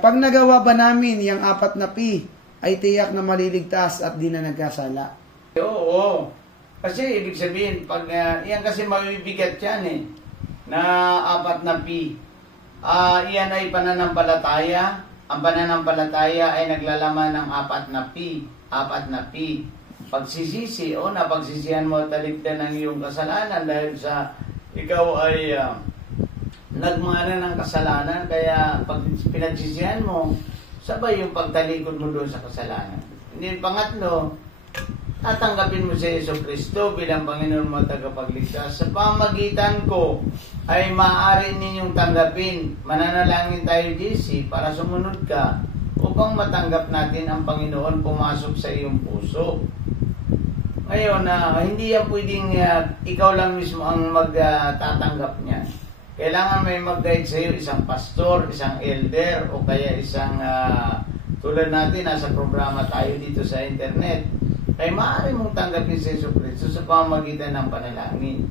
pag nagawa ba namin yung 4 na P, ay tiyak na maliligtas at di na nagkasala? Oo. Kasi ibig sabihin, pag yan kasi mabibigat yan eh, na 4 na P. Iyan ay pananampalataya. Ang pananampalataya ay naglalaman ng 4 na P. 4 na P. Pagsisisi, o napagsisihan mo talikdan ng iyong kasalanan dahil sa ikaw ay nagmana ng kasalanan, kaya pag pinagsisihan mo, sabay yung pagtalikod mo doon sa kasalanan. Hindi, pangatlo, tatanggapin mo si Yesu Kristo bilang Panginoon mo tagapagligtas. Sa pamagitan ko ay maaari ninyong tanggapin. Mananalangin tayo, JC, para sumunod ka upang matanggap natin ang Panginoon pumasok sa iyong puso. Ngayon, hindi yan pwedeng ikaw lang mismo ang magtatanggap niyan. Kailangan may mag-guide sa iyo, isang pastor, isang elder, o kaya isang tulad natin, nasa programa tayo dito sa internet. Kaya maaari mong tanggapin si Yesu Cristo sa pamamagitan ng panalangin.